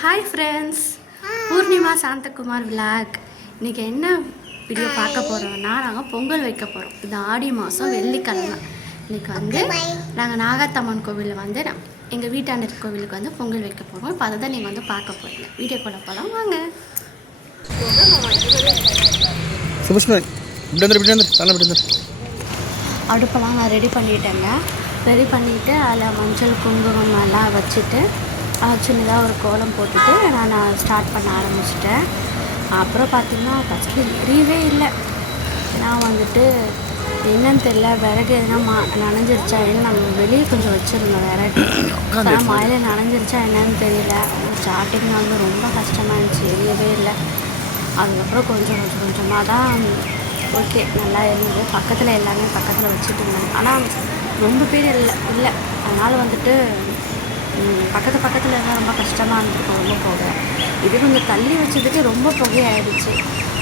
Hi friends Purnima Santhakumar vlog இன்றைக்கி என்ன video பார்க்க போகிறோம்னா நாங்கள் பொங்கல் வைக்க போகிறோம் இது ஆடி மாதம் வெள்ளிக்கிழமை. இன்றைக்கி வந்து நாங்கள் நாகாத்தம்மன் கோவிலில் வந்து எங்கள் வீட்டாண்ட கோவிலுக்கு வந்து பொங்கல் வைக்க போகிறோம் இப்போ அதை தான் நீங்கள் வந்து பார்க்க போகிறீங்க வீடியோக்குள்ளே போகலாம் வாங்க. அடுப்பெல்லாம் நான் ரெடி பண்ணிட்டேங்க. ரெடி பண்ணிவிட்டு அதில் மஞ்சள் குங்குமம் எல்லாம் வச்சுட்டு சின்னதாக ஒரு கோலம் போட்டுட்டு நான் ஸ்டார்ட் பண்ண ஆரம்பிச்சிட்டேன். அப்புறம் பார்த்தீங்கன்னா ஃபஸ்ட்டு எரியவே இல்லை. நான் வந்துட்டு என்னன்னு தெரியல விறகு எதுனா மா நனைஞ்சிருச்சா ஏன்னா நம்ம வெளியே கொஞ்சம் வச்சுருந்தோம் விறகு. ஆனால் மழையில் நனைஞ்சிருச்சா என்னன்னு தெரியல. ஸ்டார்டிங் வந்து ரொம்ப கஷ்டமாக இருந்துச்சு எரியவே இல்லை. அதுக்கப்புறம் கொஞ்சம் கொஞ்சம் கொஞ்சமாக தான் ஓகே நல்லா இருந்தது. பக்கத்தில் எல்லாமே பக்கத்தில் வச்சுட்டு இருந்தாங்க ஆனால் ரொம்ப பேர் இல்லை இல்லை. அதனால் வந்துட்டு பக்கத்து பக்கத்தில் இருந்தால் ரொம்ப கஷ்டமாக இருந்திருக்கும் ரொம்ப புகை. இது கொஞ்சம் தள்ளி வச்சதுக்கு ரொம்ப புகையாயிடுச்சு.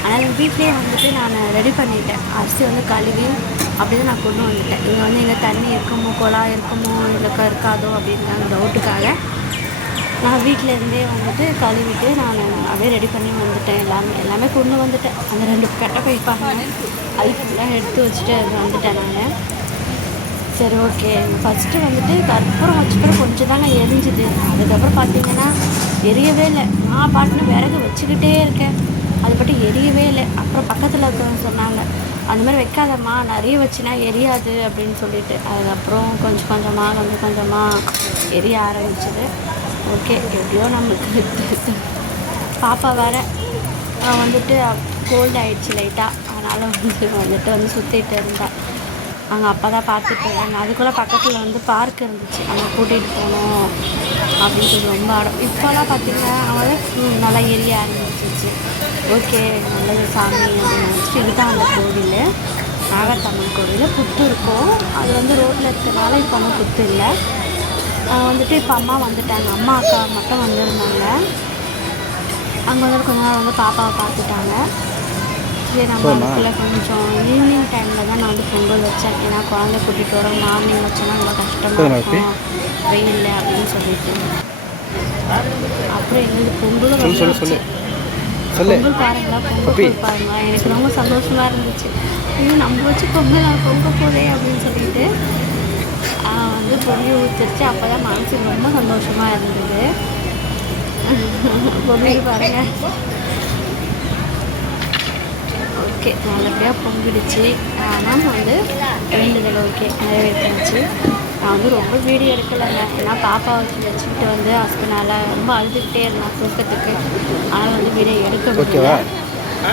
அதனால் வீட்லேயே வந்துட்டு நான் ரெடி பண்ணிட்டேன். அரிசி வந்து கழுவி அப்படியே நான் கொண்டு வந்துட்டேன். இங்கே வந்து இங்கே தண்ணி இருக்குமோ குழாய் இருக்குமோ இல்லை இருக்காதோ அப்படின்னு டவுட்டுக்காக நான் வீட்டிலேருந்தே வந்துட்டு கழுவிட்டு நான் அப்படியே ரெடி பண்ணி வந்துட்டேன். எல்லாமே எல்லாமே கொண்டு வந்துட்டேன். அந்த ரெண்டு கட்டை பைப்பாங்க அது ஃபுல்லாக எடுத்து வச்சுட்டு வந்துட்டேன் நான். சரி ஓகே ஃபஸ்ட்டு வந்துட்டு கற்பூரம் வச்சுக்கிற கொஞ்சம் தாங்க எரிஞ்சுது. அதுக்கப்புறம் பார்த்தீங்கன்னா எரியவே இல்லை. நான் பாட்டுன்னு விறகு வச்சுக்கிட்டே இருக்கேன். அது பாட்டு எரியவே இல்லை. அப்புறம் பக்கத்தில் இருக்கிறவங்க சொன்னாங்க அந்த மாதிரி வைக்காதம்மா. நிறைய வச்சுனா எரியாது அப்படின்னு சொல்லிட்டு. அதுக்கப்புறம் கொஞ்சம் கொஞ்சமாக கொஞ்சம் கொஞ்சமாக எரிய ஆரம்பிச்சது. ஓகே எப்படியோ நம்மளுக்கு பாப்பா வேற வந்துட்டு கோல்ட் ஆயிடுச்சு லைட்டாக அதனால் வந்து வந்துட்டு வந்து சுற்றிட்டு இருந்தேன் அங்கே அப்பா தான் பார்த்துட்டு போவாங்க அதுக்குள்ளே பக்கத்தில் வந்து பார்க் இருந்துச்சு. அங்கே கூட்டிகிட்டு போகணும் அப்படின்னு சொல்லி ரொம்ப ஆடம் இப்போலாம் பார்த்திங்கன்னா அவங்க நல்லா எரிய ஆரம்பிச்சிச்சு ஓகே நல்லது சாமி அப்படின்னு நினச்சிட்டு இதுதான் அந்த கோவில். நாகத்தம்மன் கோவில். புத்து இருக்கும். அது வந்து ரோட்டில் இருக்கிறனால இப்போ ஒன்றும் புத்து இல்லை. வந்துட்டு இப்போ அம்மா வந்துட்டாங்க. அம்மா அக்கா மட்டும் வந்திருந்தாங்க. அங்கே வந்து கொஞ்ச நேரம் வந்து பாப்பாவை பார்த்துட்டாங்க. சரி நம்ம? அதுக்குள்ளே கொஞ்சம் ஈவினிங் டைமில் தான் நான் வந்து பொங்கல் வச்சேன். ஏன்னா குழந்தை கூட்டிகிட்டு வர மார்னிங் வச்சேன்னா ரொம்ப கஷ்டமாக இருக்கும். வெயில் அப்படின்னு சொல்லிட்டு. அப்புறம் எங்களுக்கு பொங்கலும் சொல்லு சொல்லு பொங்கல் பாருங்களா பொங்கல் பாருங்களா எனக்கு ரொம்ப சந்தோஷமா இருந்துச்சு. ஐயோ நம்ம வச்சு பொங்கல் பொங்க போதே அப்படின்னு சொல்லிட்டு வந்து பொங்கல் ஊற்றிருச்சு அப்போ தான் மனசுக்கு ரொம்ப சந்தோஷமா இருந்தது. பொங்கல் பாருங்க. ஓகே நல்லபடியாக பொங்கிடுச்சு. ஆனால் வந்து வேண்டுதல் ஓகே நிறைவேற்றிச்சு நான் வந்து ரொம்ப வீடியோ எடுக்கலைங்க. ஏன்னா பாப்பா வச்சு வச்சுக்கிட்டு வந்து ஹஸ்பண்டால் ரொம்ப அழுதுகிட்டே இருந்தான் தூக்கத்துக்கு. ஆனால் வந்து வீடியோ எடுக்க முடியல?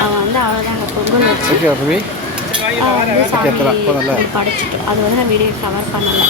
அவன் வந்து அவ்வளோதாங்க பொங்கல் வச்சு வந்து? சாமி படைச்சிட்டோம் அது வந்து நான் வீடியோ கவர் பண்ணலை.